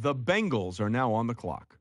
The Bengals are now on the clock.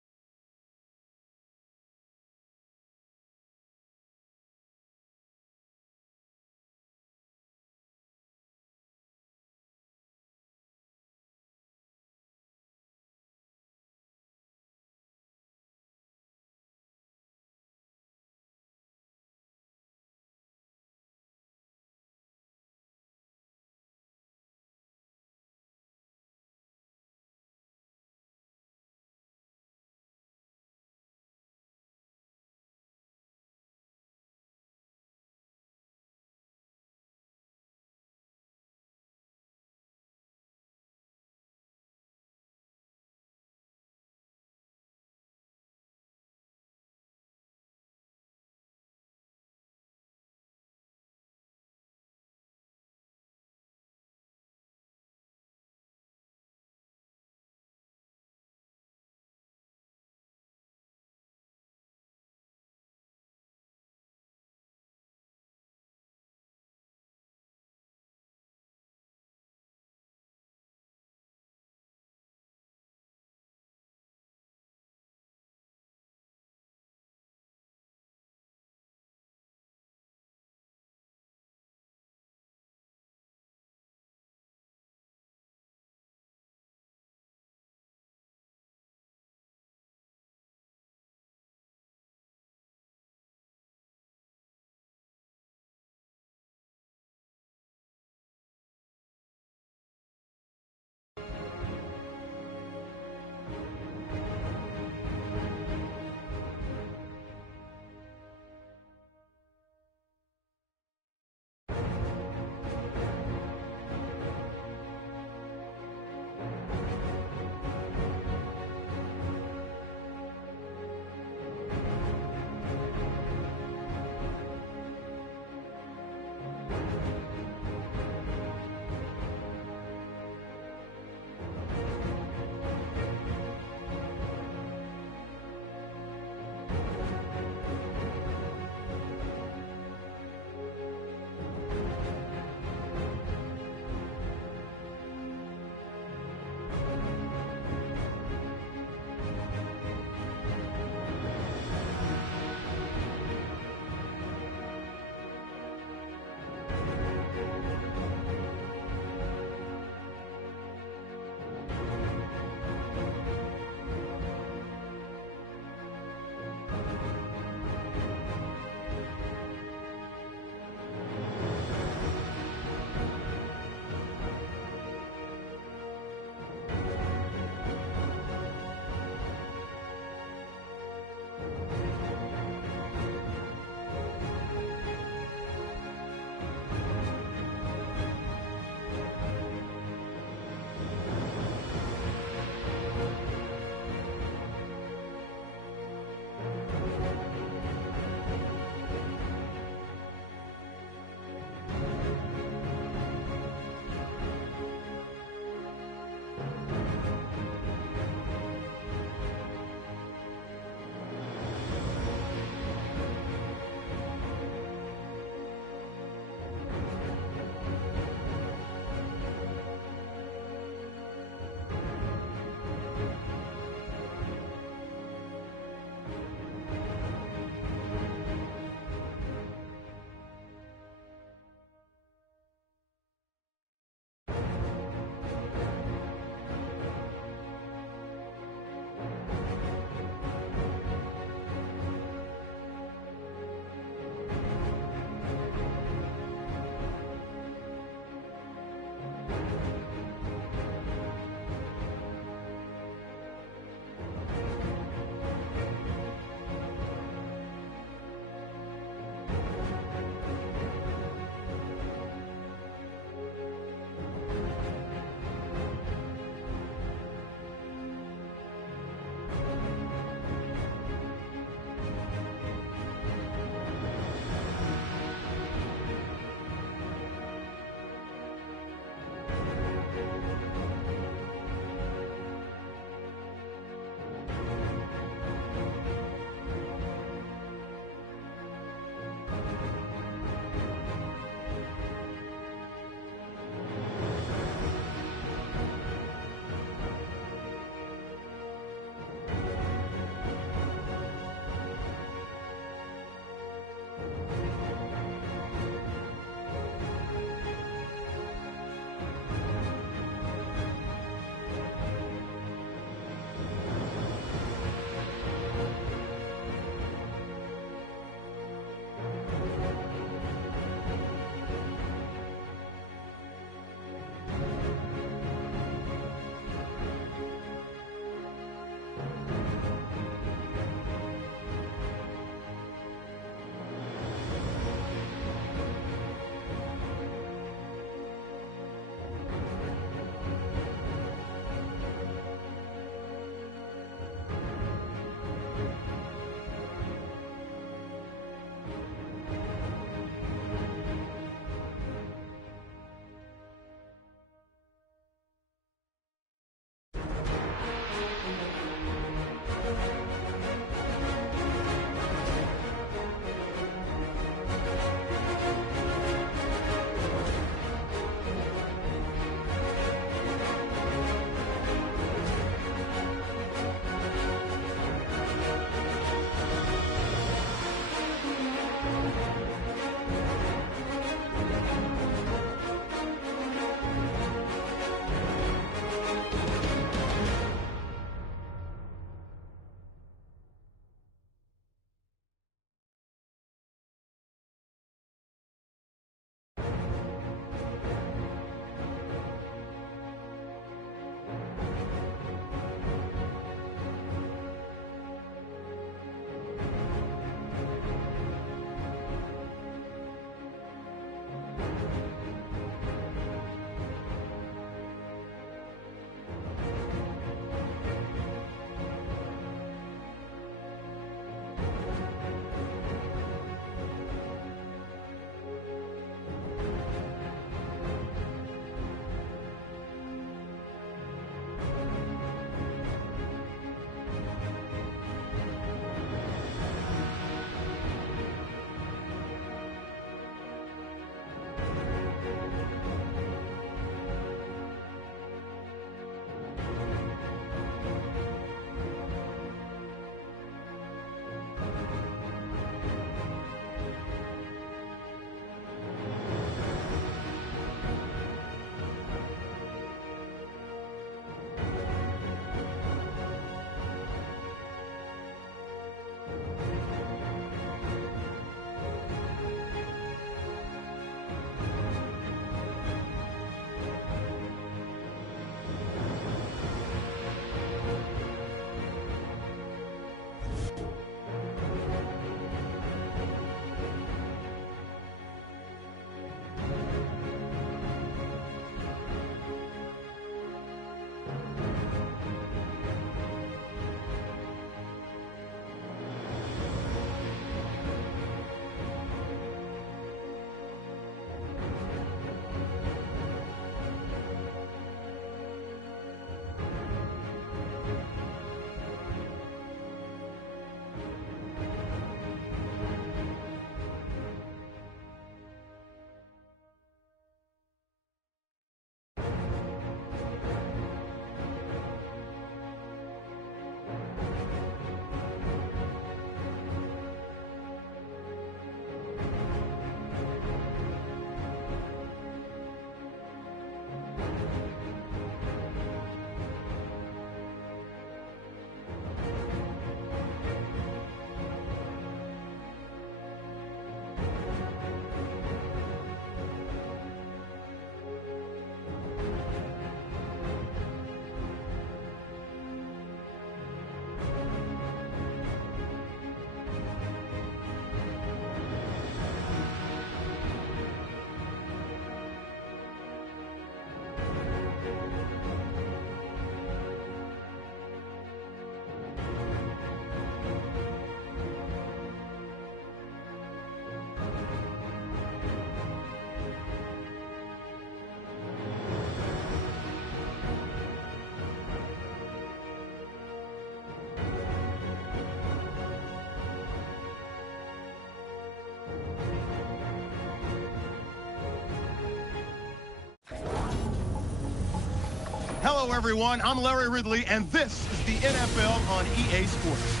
Hello, everyone. I'm Larry Ridley, and this is the NFL on EA Sports.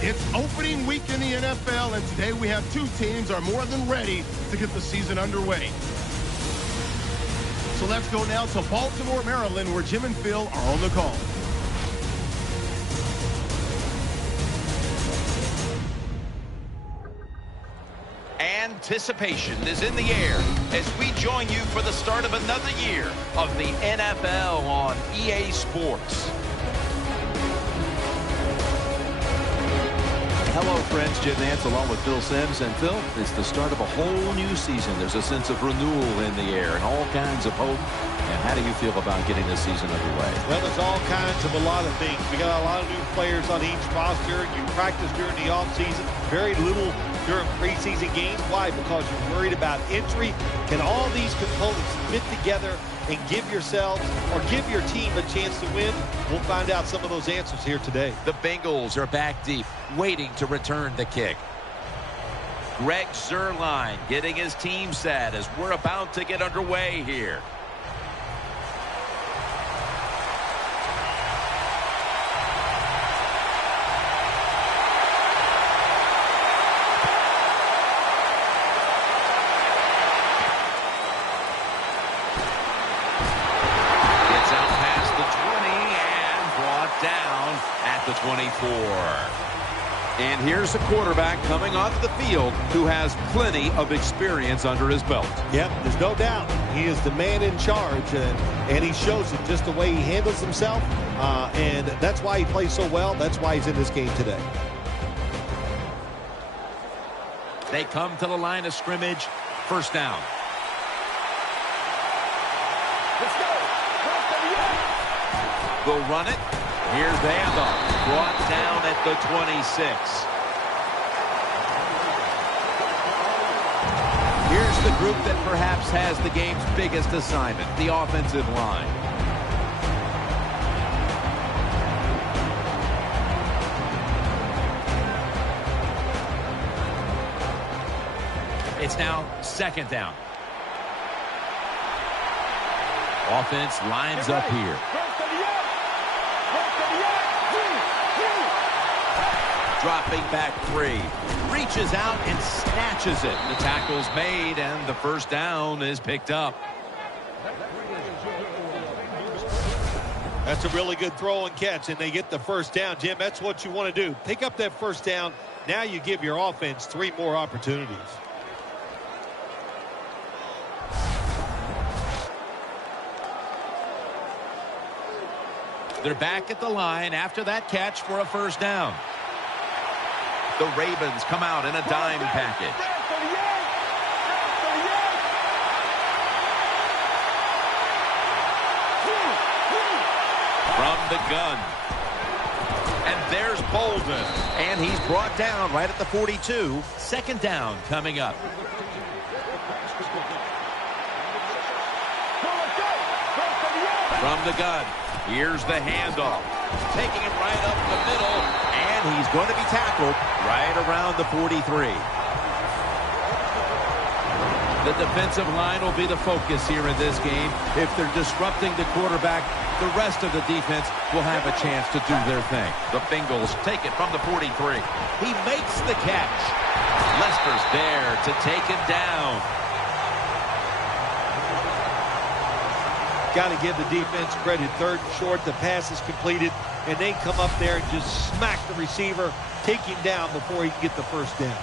It's opening week in the NFL, and today we have two teams are more than ready to get the season underway. So let's go now to Baltimore, Maryland, where Jim and Phil are on the call. Anticipation is in the air as we join you for the start of another year of the NFL on EA Sports. Hello, friends. Jim Nance along with Phil Simms. And Phil, it's the start of a whole new season. There's a sense of renewal in the air and all kinds of hope. And how do you feel about getting this season underway? Well, there's all kinds of a lot of things. We got a lot of new players on each roster. You practice during the offseason, very little during preseason games. Why? Because you're worried about injury. Can all these components fit together and give yourselves or give your team a chance to win? We'll find out some of those answers here today. The Bengals are back deep, waiting to return the kick. Greg Zuerlein getting his team set as we're about to get underway here. The 24. And here's a quarterback coming onto the field who has plenty of experience under his belt. Yep, there's no doubt. He is the man in charge, and he shows it just the way he handles himself, and that's why he plays so well. That's why he's in this game today. They come to the line of scrimmage. First down. Let's go. They'll run it. Here's the handoff. Brought down at the 26. Here's the group that perhaps has the game's biggest assignment, the offensive line. It's now second down. Offense lines up here. Dropping back 3. Reaches out and snatches it. The tackle's made and the first down is picked up. That's a really good throw and catch, and they get the first down. Jim, that's what you want to do. Pick up that first down. Now you give your offense 3 more opportunities. They're back at the line after that catch for a first down. The Ravens come out in a dime package. From the gun. And there's Bolden. And he's brought down right at the 42. Second down coming up. From the gun. Here's the handoff. Taking it right up the middle. And he's going to be tackled right around the 43. The defensive line will be the focus here in this game. If they're disrupting the quarterback, the rest of the defense will have a chance to do their thing. The Bengals take it from the 43. He makes the catch. Lester's there to take him down. Got to give the defense credit. Third and short, the pass is completed, and they come up there and just smack the receiver, take him down before he can get the first down.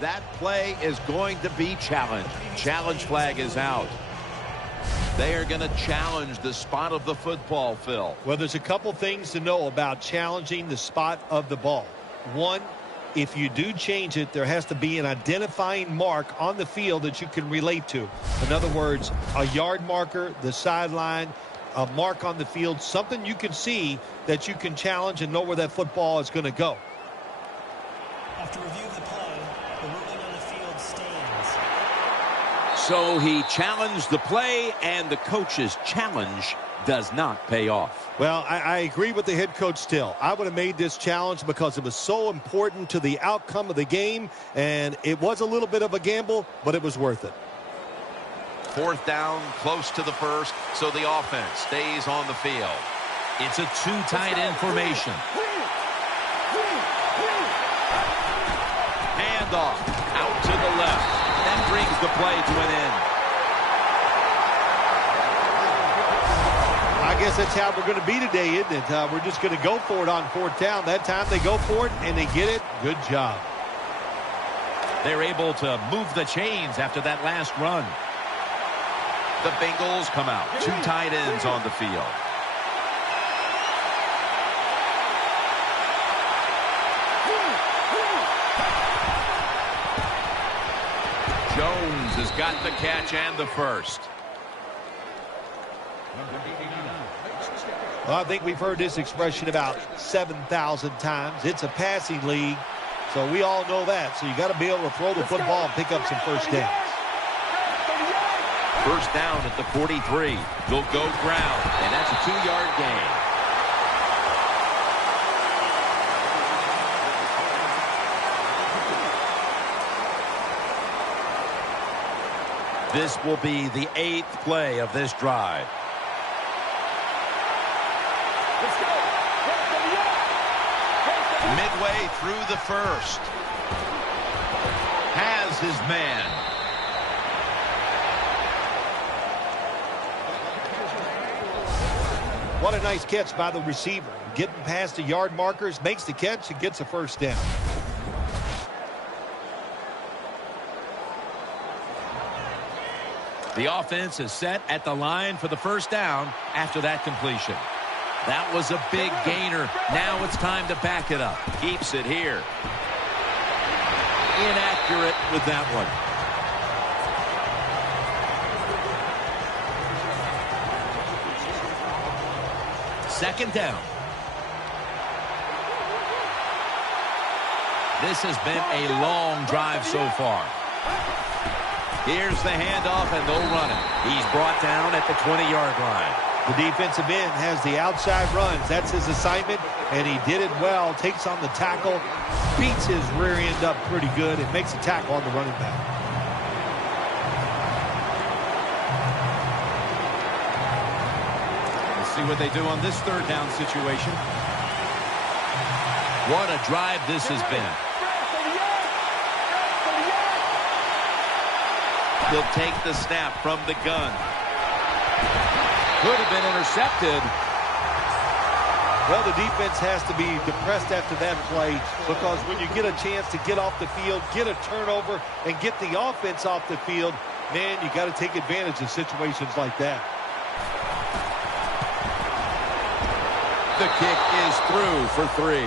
That play is going to be challenged. Challenge flag is out. They are going to challenge the spot of the football, Phil. Well, there's a couple things to know about challenging the spot of the ball. One, if you do change it, there has to be an identifying mark on the field that you can relate to. In other words, a yard marker, the sideline, a mark on the field, something you can see that you can challenge and know where that football is going to go. After review of the play, the ruling on the field stands. So he challenged the play, and the coach's challenge does not pay off. Well, I agree with the head coach still. I would have made this challenge because it was so important to the outcome of the game, and it was a little bit of a gamble, but it was worth it. 4th down, close to the first, so the offense stays on the field. It's a 2 tight end formation. Handoff out to the left. That brings the play to an end. I guess that's how we're going to be today, isn't it? We're just going to go for it on 4th down. That time they go for it, and they get it. Good job. They're able to move the chains after that last run. The Bengals come out. 2 tight ends on the field. Jones has got the catch and the first. Well, I think we've heard this expression about 7,000 times. It's a passing league, so we all know that. So you got to be able to throw the football and pick up some first downs. First down at the 43. They'll go ground, and that's a 2-yard gain. This will be the 8th play of this drive. Midway through the first. Has his man. What a nice catch by the receiver. Getting past the yard markers, makes the catch, and gets a first down. The offense is set at the line for the first down after that completion. That was a big gainer. Now it's time to back it up. Keeps it here. Inaccurate with that one. Second down. This has been a long drive so far. Here's the handoff, and they'll run it. He's brought down at the 20-yard line. The defensive end has the outside runs. That's his assignment, and he did it well. Takes on the tackle, beats his rear end up pretty good, and makes a tackle on the running back. Let's see what they do on this 3rd down situation. What a drive this has been. He'll take the snap from the gun. Could have been intercepted. Well, the defense has to be depressed after that play, because when you get a chance to get off the field, get a turnover, and get the offense off the field, man, you got to take advantage of situations like that. The kick is through for 3.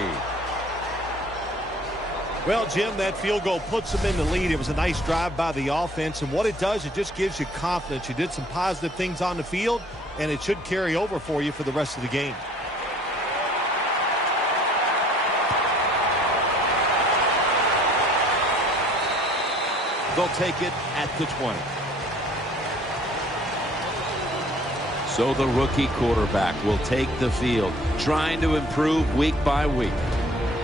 Well, Jim, that field goal puts them in the lead. It was a nice drive by the offense, and what it does, it just gives you confidence. You did some positive things on the field, and it should carry over for you for the rest of the game. They'll take it at the 20. So the rookie quarterback will take the field, trying to improve week by week.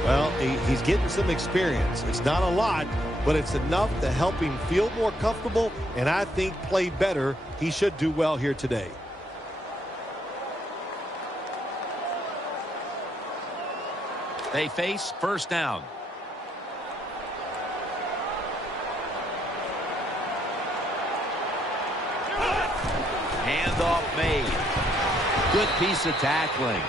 Well, he's getting some experience. It's not a lot, but it's enough to help him feel more comfortable and I think play better. He should do well here today. They face first down. Handoff made. Good piece of tackling.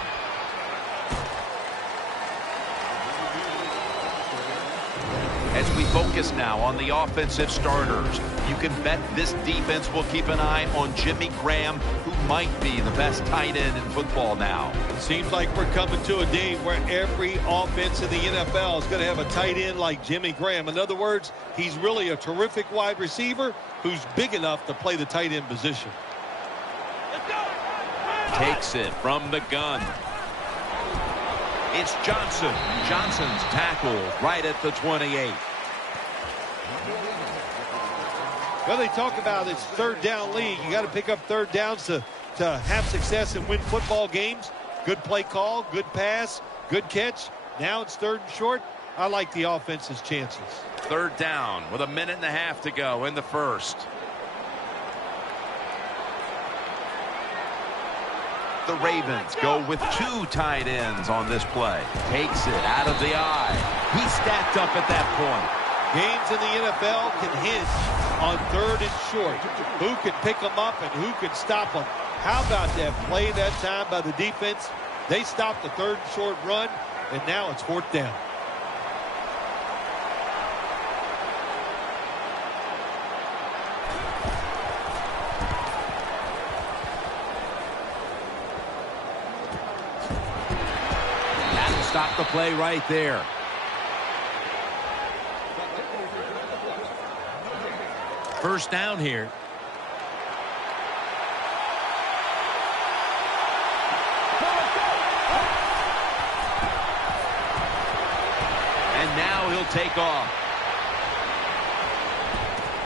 As we focus now on the offensive starters, you can bet this defense will keep an eye on Jimmy Graham, who might be the best tight end in football now. Seems like we're coming to a day where every offense in the NFL is going to have a tight end like Jimmy Graham. In other words, he's really a terrific wide receiver who's big enough to play the tight end position. Takes it from the gun. It's Johnson. Johnson's tackle right at the 28. Well, they talk about it's third down league. You got to pick up third downs to to have success and win football games. Good play call, good pass, good catch. Now it's 3rd and short. I like the offense's chances. 3rd down with 1.5 minutes to go in the first. The Ravens go with 2 tight ends on this play. Takes it out of the eye. He's stacked up at that point. Games in the NFL can hinge on 3rd and short. Who can pick them up and who can stop them? How about that play that time by the defense? They stopped the 3rd and short run, and now it's 4th down. That'll stop the play right there. First down here. And now he'll take off.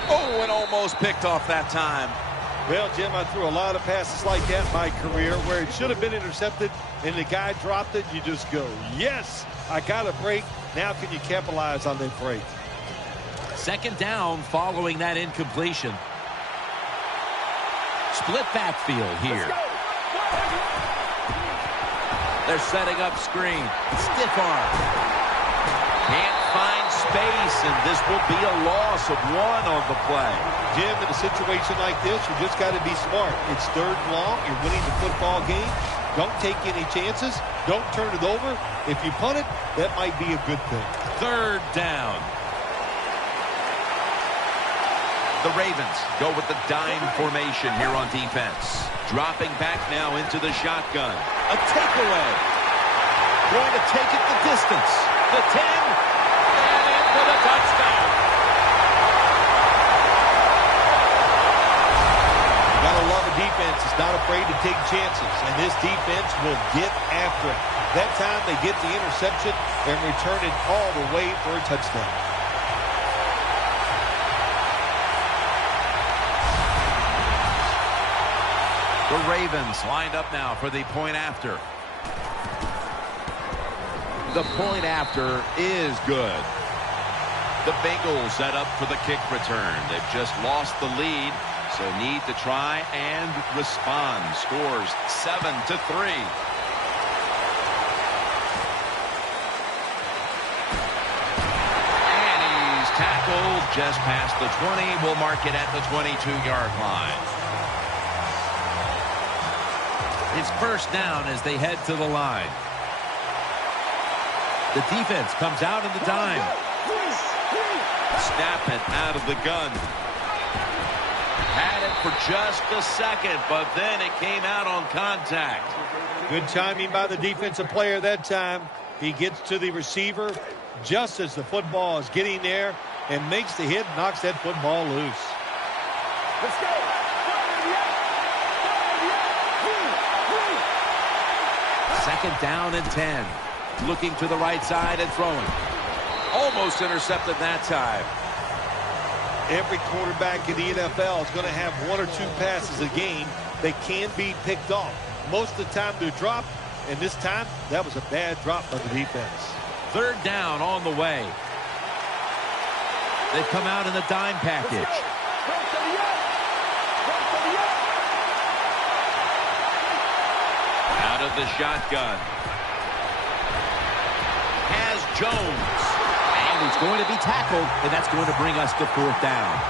Oh, and almost picked off that time. Well, Jim, I threw a lot of passes like that in my career where it should have been intercepted and the guy dropped it. You just go, yes, I got a break. Now can you capitalize on that break? 2nd down following that incompletion. Split backfield here. They're setting up screen. Stiff arm. Can't find space, and this will be a loss of 1 on the play. Jim, in a situation like this, you just got to be smart. It's 3rd and long. You're winning the football game. Don't take any chances. Don't turn it over. If you punt it, that might be a good thing. 3rd down. The Ravens go with the dime formation here on defense. Dropping back now into the shotgun. A takeaway. Going to take it the distance. The 10. And in for the touchdown. You got to love a defense that's not afraid to take chances. And this defense will get after it. That time they get the interception and return it all the way for a touchdown. The Ravens lined up now for the point after. The point after is good. The Bengals set up for the kick return. They've just lost the lead, so need to try and respond. Scores 7-3. And he's tackled just past the 20. We'll mark it at the 22-yard line. It's 1st down as they head to the line. The defense comes out in the dime. Snap it out of the gun. Had it for just a second, but then it came out on contact. Good timing by the defensive player that time. He gets to the receiver just as the football is getting there and makes the hit, knocks that football loose. Let's go. 2nd down and 10. Looking to the right side and throwing. Almost intercepted that time. Every quarterback in the NFL is going to have 1 or 2 passes a game that can be picked off. Most of the time they're dropped, and this time that was a bad drop by the defense. 3rd down on the way. They've come out in the dime package. Out of the shotgun. Has Jones. And he's going to be tackled, and that's going to bring us to 4th down.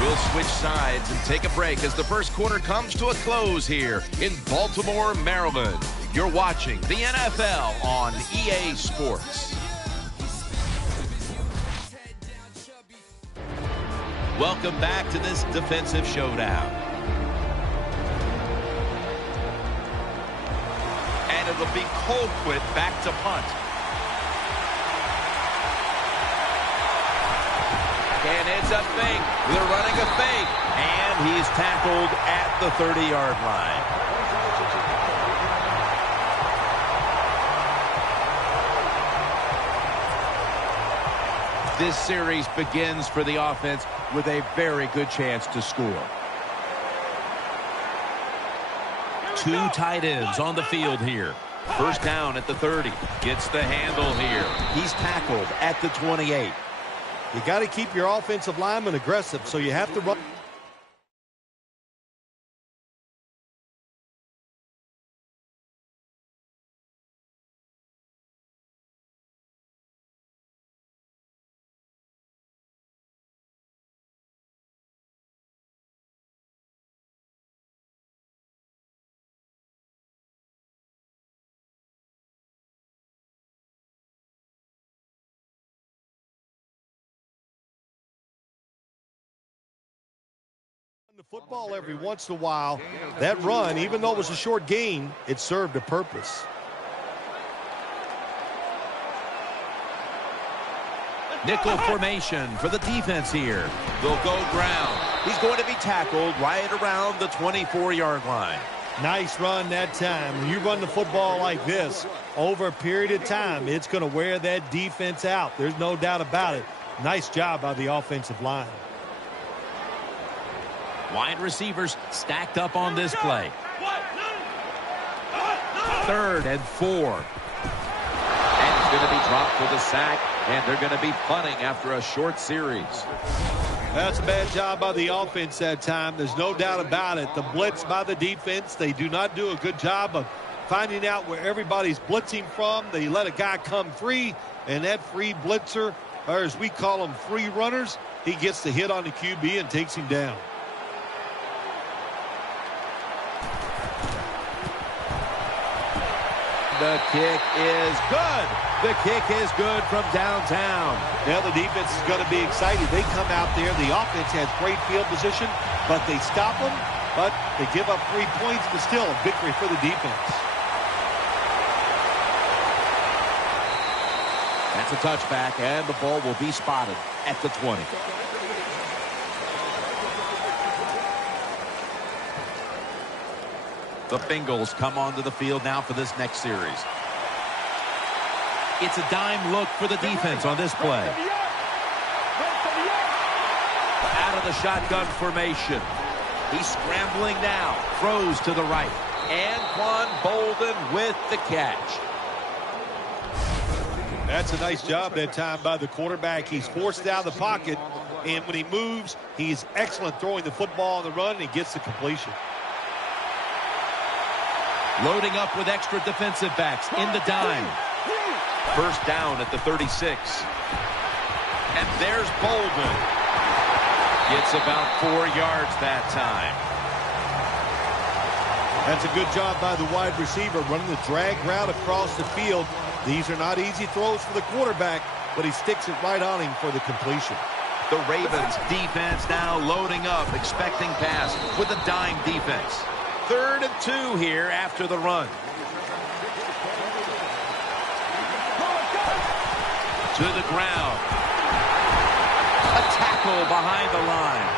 We'll switch sides and take a break as the first quarter comes to a close here in Baltimore, Maryland. You're watching the NFL on EA Sports. Welcome back to this defensive showdown. And it'll be Colquitt back to punt. And it's a fake. They're running a fake. And he's tackled at the 30-yard line. This series begins for the offense with a very good chance to score. Two tight ends on the field here. First down at the 30. Gets the handle here. He's tackled at the 28. You got to keep your offensive lineman aggressive, so you have to run. The football every once in a while. That run, even though it was a short gain, it served a purpose. Nickel formation for the defense here. They'll go ground. He's going to be tackled right around the 24-yard line. Nice run that time. When you run the football like this over a period of time, it's going to wear that defense out. There's no doubt about it. Nice job by the offensive line. Wide receivers stacked up on this play. 3rd and 4. And he's going to be dropped for the sack, and they're going to be punting after a short series. That's a bad job by the offense that time. There's no doubt about it. The blitz by the defense, they do not do a good job of finding out where everybody's blitzing from. They let a guy come free, and that free blitzer, or as we call them, free runners, he gets the hit on the QB and takes him down. The kick is good. The kick is good from downtown. Now the defense is going to be excited. They come out there. The offense has great field position, but they stop them. But they give up 3 points, but still a victory for the defense. That's a touchback, and the ball will be spotted at the 20. The Bengals come onto the field now for this next series. It's a dime look for the defense on this play. Out of the shotgun formation. He's scrambling now. Throws to the right. Anquan Bolden with the catch. That's a nice job that time by the quarterback. He's forced out of the pocket, and when he moves, he's excellent throwing the football on the run, and he gets the completion. Loading up with extra defensive backs in the dime. First down at the 36. And there's Bolden. Gets about 4 yards that time. That's a good job by the wide receiver running the drag route across the field. These are not easy throws for the quarterback, but he sticks it right on him for the completion. The Ravens defense now loading up, expecting pass with a dime defense. 3rd and 2 here after the run. To the ground. A tackle behind the line.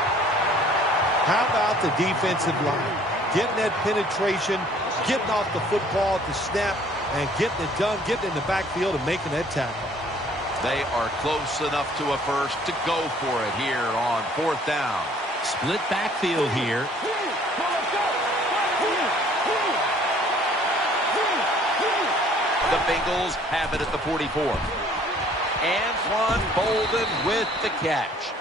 How about the defensive line? Getting that penetration, getting off the football at the snap, and getting it done, getting in the backfield and making that tackle. They are close enough to a first to go for it here on 4th down. Split backfield here. The Bengals have it at the 44. Anquan Bolden with the catch.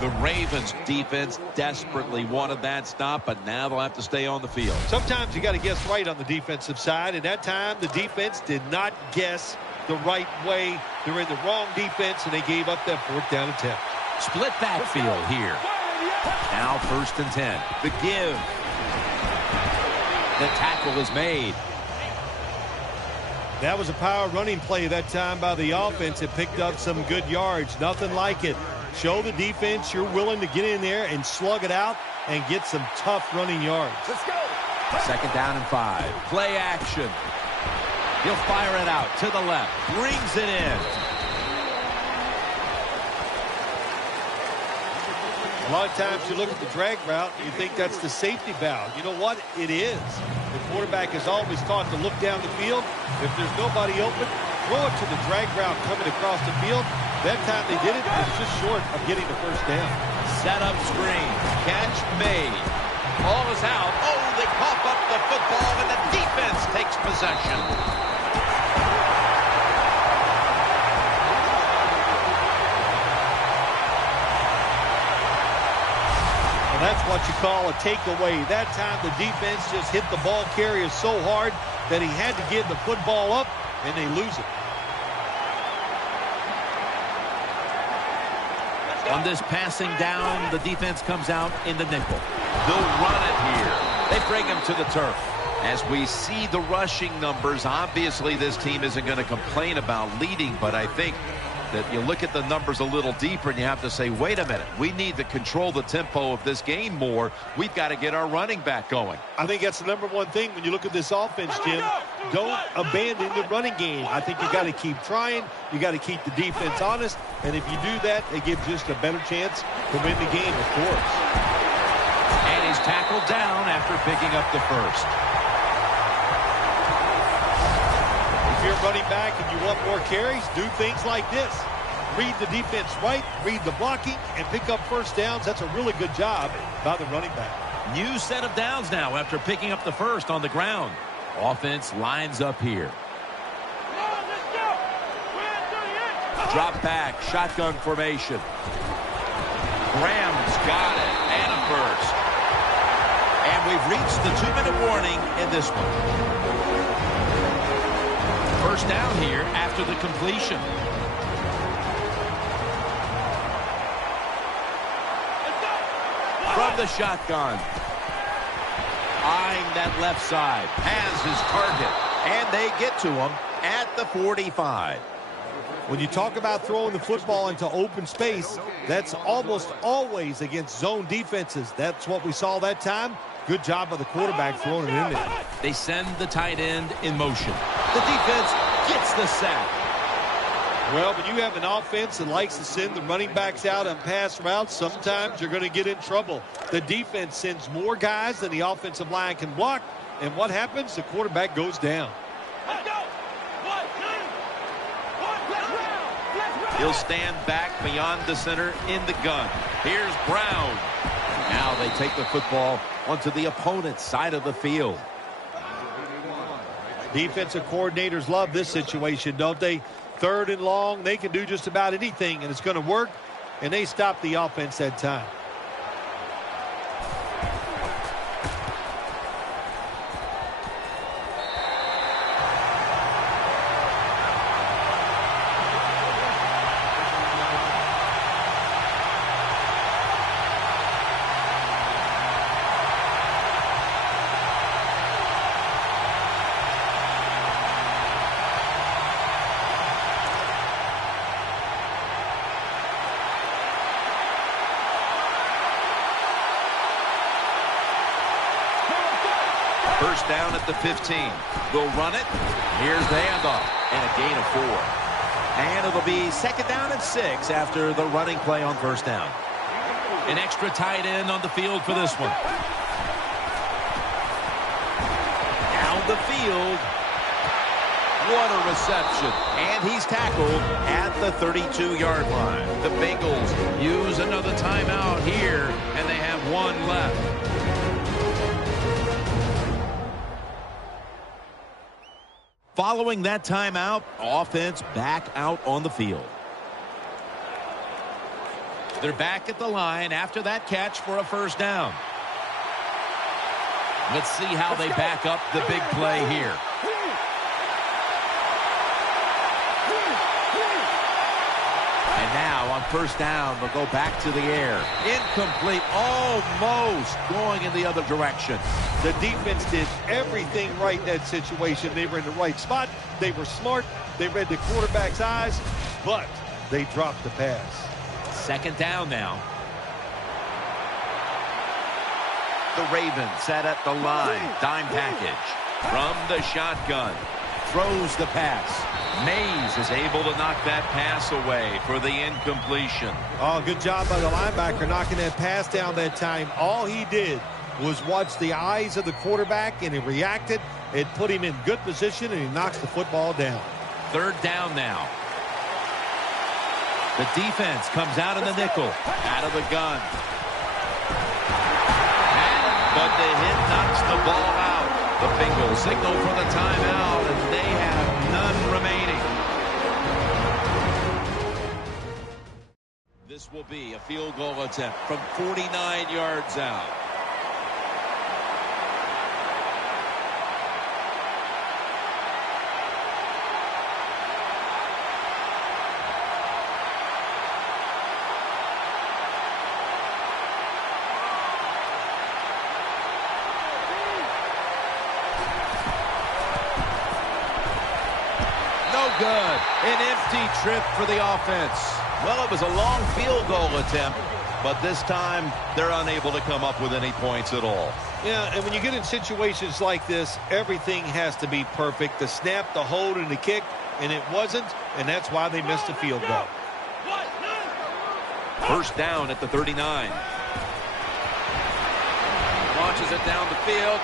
The Ravens defense desperately wanted that stop, but now they'll have to stay on the field. Sometimes you got to guess right on the defensive side, and that time the defense did not guess the right way. They were in the wrong defense, and they gave up that 4th down attempt. Split backfield here. Now 1st and 10. The give. The tackle is made. That was a power running play that time by the offense. It picked up some good yards. Nothing like it. Show the defense you're willing to get in there and slug it out and get some tough running yards. Let's go. 2nd down and 5. Play action. He'll fire it out to the left. Brings it in. A lot of times you look at the drag route, you think that's the safety valve. You know what? It is. If quarterback is always taught to look down the field. If there's nobody open, throw it to the drag route coming across the field. That time they did it. It was just short of getting the first down. Set up screen. Catch made. Ball is out. Oh, they cough up the football, and the defense takes possession. That's what you call a takeaway. That time the defense just hit the ball carrier so hard that he had to give the football up, and they lose it. On this passing down, the defense comes out in the nickel. They'll run it here. They bring him to the turf. As we see the rushing numbers, obviously this team isn't going to complain about leading, but I think that you look at the numbers a little deeper and you have to say, wait a minute, we need to control the tempo of this game more. We've got to get our running back going. I think that's the number one thing when you look at this offense, Jim. Don't abandon the running game. I think you got to keep trying. You got to keep the defense honest. And if you do that, it gives just a better chance to win the game, of course. And he's tackled down after picking up the first. If you're running back and you want more carries, do things like this. Read the defense right, read the blocking, and pick up first downs. That's a really good job by the running back. New set of downs now after picking up the first on the ground. Offense lines up here. Drop back, shotgun formation. Graham's got it, and a first. And we've reached the 2-minute warning in this one. First down here after the completion. From the shotgun. Eyeing that left side. Has his target. And they get to him at the 45. When you talk about throwing the football into open space, that's almost always against zone defenses. That's what we saw that time. Good job by the quarterback throwing it in there. They send the tight end in motion. The defense gets the sack. Well, when you have an offense that likes to send the running backs out on pass routes, sometimes you're going to get in trouble. The defense sends more guys than the offensive line can block. And what happens? The quarterback goes down. He'll stand back beyond the center in the gun. Here's Brown. Now they take the football onto the opponent's side of the field. Defensive coordinators love this situation, don't they? Third and long, they can do just about anything, and it's going to work, and they stop the offense that time. First down at the 15. They'll run it. Here's the handoff. And a gain of 4. And it'll be second down and 6 after the running play on first down. An extra tight end on the field for this one. Down the field. What a reception. And he's tackled at the 32-yard line. The Bengals use another timeout here, and they have one left. Following that timeout, offense back out on the field. They're back at the line after that catch for a first down. Let's see how they back up the big play here. And now on first down, they'll go back to the air. Incomplete, almost going in the other direction. The defense did everything right in that situation. They were in the right spot. They were smart. They read the quarterback's eyes, but they dropped the pass. Second down now. The Ravens set at the line. Dime package from the shotgun. Throws the pass. Mays is able to knock that pass away for the incompletion. Oh, good job by the linebacker knocking that pass down that time. All he did was watch the eyes of the quarterback, and he reacted. It put him in good position, and he knocks the football down. Third down now. The defense comes out in the nickel. Out of the gun. But the hit knocks the ball out. The Bengals signal for the timeout, and they have none remaining. This will be a field goal attempt from 49 yards out. Good. An empty trip for the offense. Well, it was a long field goal attempt, but this time they're unable to come up with any points at all. Yeah, and when you get in situations like this, everything has to be perfect. The snap, the hold, and the kick, and it wasn't, and that's why they missed the field goal. First down at the 39. Launches it down the field.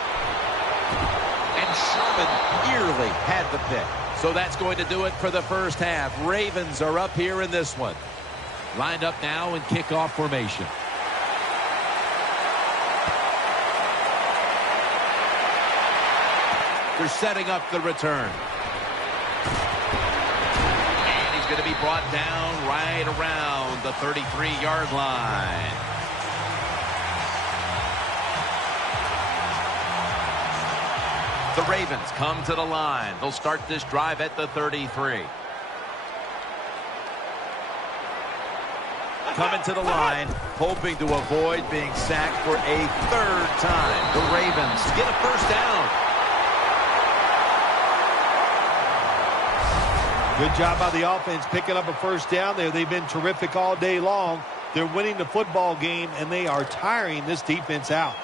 And Sherman nearly had the pick. So that's going to do it for the first half. Ravens are up here in this one. Lined up now in kickoff formation. They're setting up the return. And he's going to be brought down right around the 33-yard line. The Ravens come to the line. They'll start this drive at the 33. Coming to the line, hoping to avoid being sacked for a third time. The Ravens get a first down. Good job by the offense picking up a first down there. They've been terrific all day long. They're winning the football game, and they are tiring this defense out.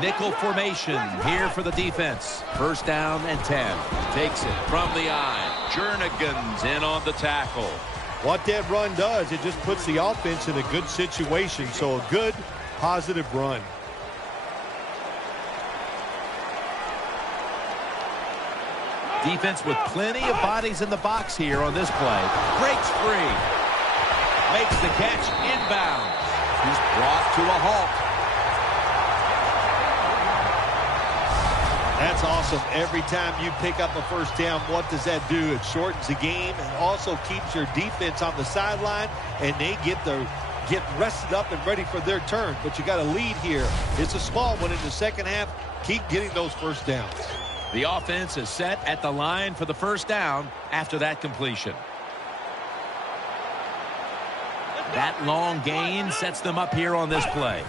Nickel formation here for the defense. First down and 10. Takes it from the eye. Jernigan's in on the tackle. What that run does, it just puts the offense in a good situation. So a good, positive run. Defense with plenty of bodies in the box here on this play. Breaks free. Makes the catch inbound. He's brought to a halt. That's awesome. Every time you pick up a first down, what does that do? It shortens the game and also keeps your defense on the sideline, and they get rested up and ready for their turn. But you got a lead here. It's a small one in the second half. Keep getting those first downs. The offense is set at the line for the first down after that completion. That long gain sets them up here on this play.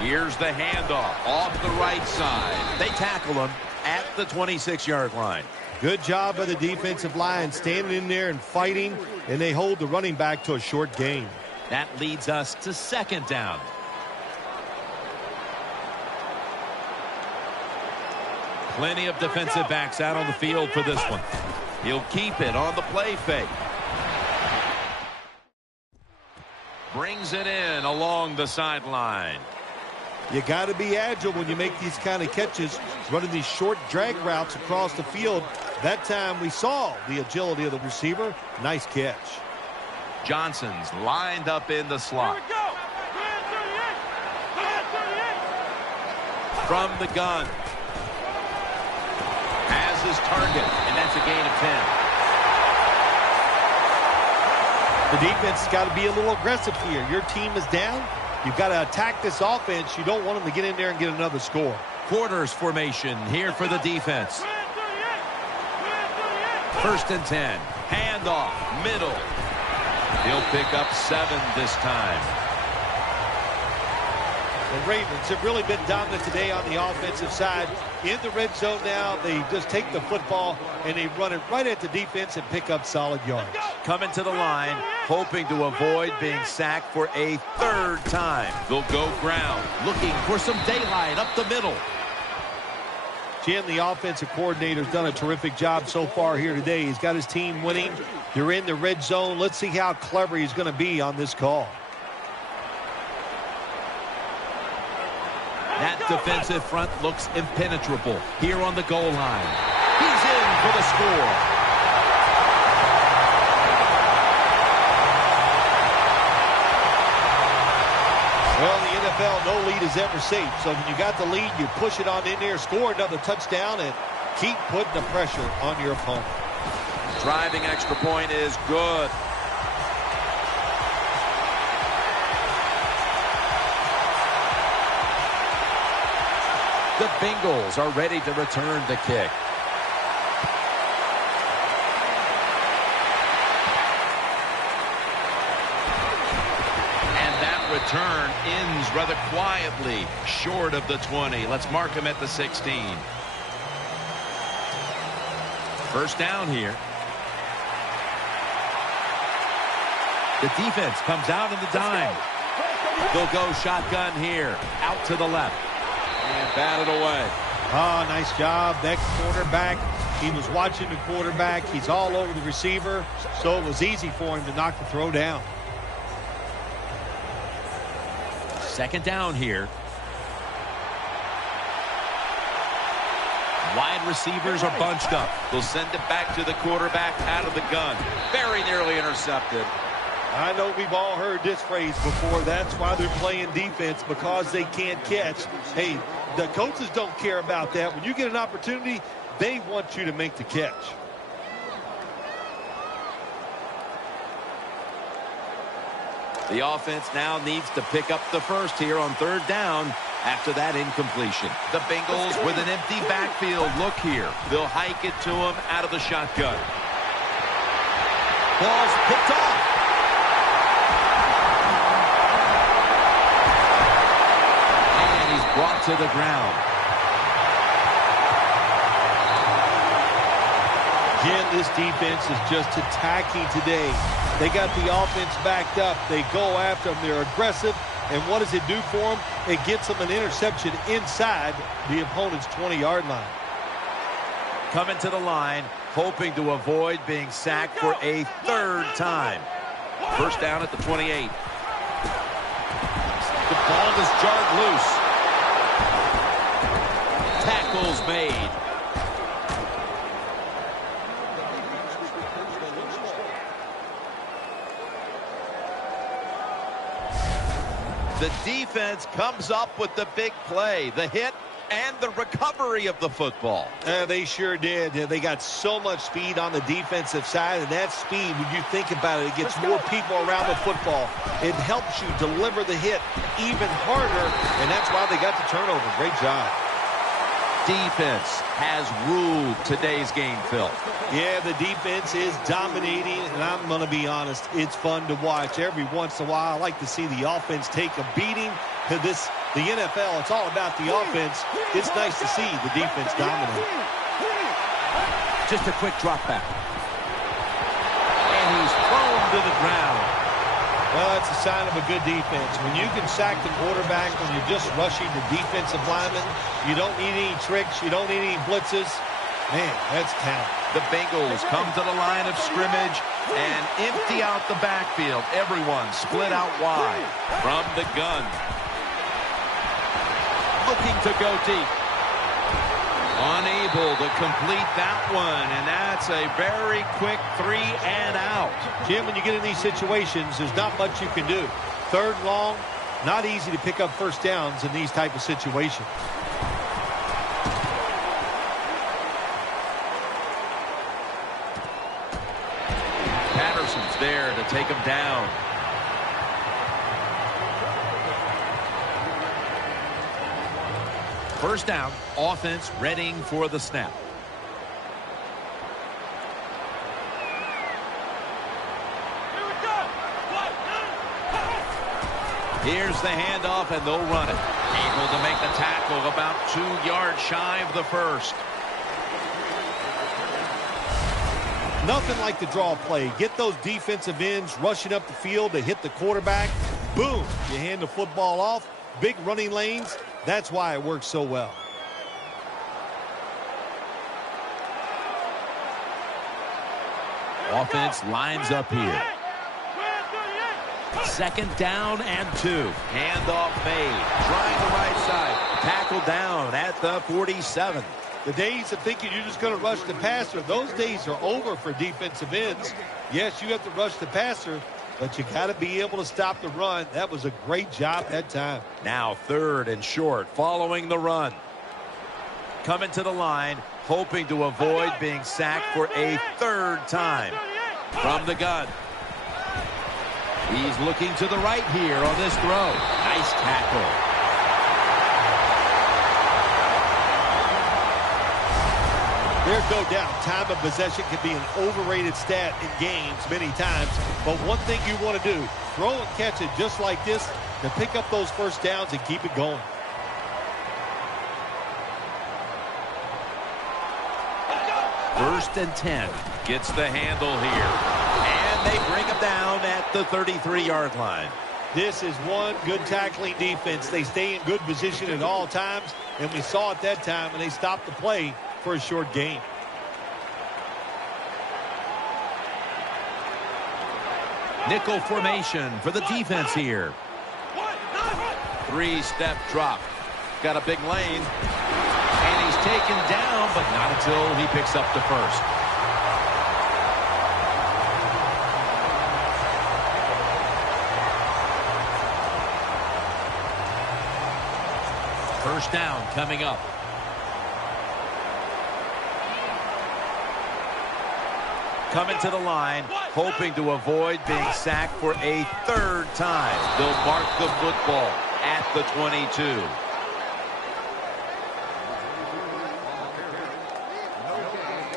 Here's the handoff off the right side. They tackle him at the 26-yard line. Good job by the defensive line standing in there and fighting, and they hold the running back to a short gain. That leads us to second down. Plenty of defensive backs out on the field for this one. He'll keep it on the play fake. Brings it in along the sideline. You got to be agile when you make these kind of catches, running these short drag routes across the field. That time we saw the agility of the receiver. Nice catch. Johnson's lined up in the slot. From the gun. Has his target, and that's a gain of 10. The defense has got to be a little aggressive here. Your team is down. You've got to attack this offense. You don't want them to get in there and get another score. Quarters formation here for the defense. First and 10. Handoff, middle. He'll pick up 7 this time. The Ravens have really been dominant today on the offensive side. In the red zone now, they just take the football and they run it right at the defense and pick up solid yards. Coming to the line, hoping to avoid being sacked for a third time. They'll go ground, looking for some daylight up the middle. Jim, the offensive coordinator's done a terrific job so far here today. He's got his team winning. They're in the red zone. Let's see how clever he's going to be on this call. That defensive front looks impenetrable here on the goal line. He's in for the score. Well, in the NFL, no lead is ever safe. So when you got the lead, you push it on in there, score another touchdown, and keep putting the pressure on your opponent. Driving extra point is good. The Bengals are ready to return the kick. And that return ends rather quietly, short of the 20. Let's mark him at the 16. First down here. The defense comes out in the dime. They'll go shotgun here, out to the left. And batted away. Oh, nice job. That cornerback, he was watching the quarterback. He's all over the receiver, so it was easy for him to knock the throw down. Second down here. Wide receivers are bunched up. They'll send it back to the quarterback out of the gun. Very nearly intercepted. I know we've all heard this phrase before. That's why they're playing defense, because they can't catch. Hey, the coaches don't care about that. When you get an opportunity, they want you to make the catch. The offense now needs to pick up the first here on third down after that incompletion. The Bengals with an empty backfield. Look here. They'll hike it to him out of the shotgun. Ball's picked off. Brought to the ground. Jim, this defense is just attacking today. They got the offense backed up. They go after them. They're aggressive. And what does it do for them? It gets them an interception inside the opponent's 20-yard line. Coming to the line, hoping to avoid being sacked for a third time. First down at the 28. The ball is jarred loose. Tackles made. The defense comes up with the big play, the hit, and the recovery of the football. They sure did. They got so much speed on the defensive side, and that speed, when you think about it, it gets more people around the football. It helps you deliver the hit even harder, and that's why they got the turnover. Great job. Defense has ruled today's game, Phil. Yeah, the defense is dominating, and I'm going to be honest, it's fun to watch. Every once in a while, I like to see the offense take a beating. The NFL, it's all about the offense. It's nice to see the defense dominate. Just a quick drop back. And he's thrown to the ground. Well, that's a sign of a good defense. When you can sack the quarterback, when you're just rushing the defensive lineman, you don't need any tricks, you don't need any blitzes. Man, that's talent. The Bengals come to the line of scrimmage and empty out the backfield. Everyone split out wide from the gun. Looking to go deep. Unable to complete that one, and that's a very quick 3 and out. Jim, when you get in these situations, there's not much you can do. Third and long, not easy to pick up first downs in these type of situations. Patterson's there to take him down. First down, offense readying for the snap. Here's the handoff, and they'll run it. Able to make the tackle about 2 yards shy of the first. Nothing like the draw play. Get those defensive ends rushing up the field to hit the quarterback. Boom, you hand the football off. Big running lanes. That's why it works so well. Offense lines up here. 2nd down and 2. Handoff made. Trying the right side. Tackle down at the 47. The days of thinking you're just going to rush the passer, those days are over for defensive ends. Yes, you have to rush the passer, but you got to be able to stop the run. That was a great job that time. Now 3rd and short following the run. Coming to the line, hoping to avoid being sacked for a 3rd time. From the gun. He's looking to the right here on this throw. Nice tackle. There's no doubt time of possession can be an overrated stat in games many times. But one thing you want to do, throw and catch it just like this to pick up those first downs and keep it going. First and 10. Gets the handle here. And they bring him down at the 33-yard line. This is one good tackling defense. They stay in good position at all times, and we saw it that time, and they stopped the play for a short gain. Nickel formation for the defense here. 3-step drop. Got a big lane. And he's taken down, but not until he picks up the first. First down coming up. Coming to the line, hoping to avoid being sacked for a 3rd time. They'll mark the football at the 22.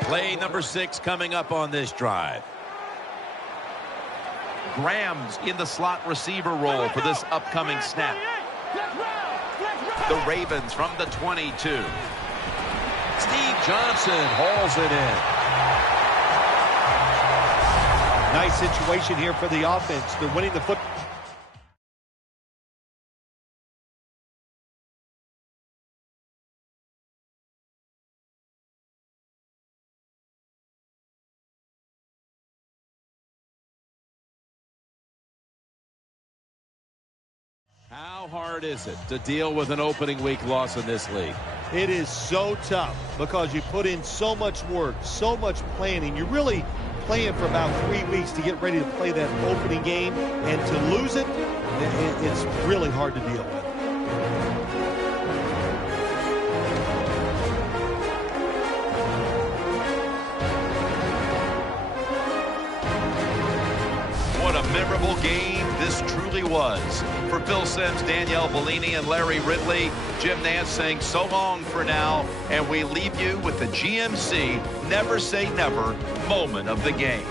Play number 6 coming up on this drive. Graham's in the slot receiver role for this upcoming snap. The Ravens from the 22. Steve Johnson hauls it in. Nice situation here for the offense. They're winning the football. How hard is it to deal with an opening week loss in this league? It is so tough because you put in so much work, so much planning. You're really playing for about 3 weeks to get ready to play that opening game, and to lose it, it's really hard to deal with. What a memorable game this truly was. For Phil Simms, Danielle Bellini, and Larry Ridley, Jim Nantz saying so long for now, and we leave you with the GMC Never Say Never moment of the game.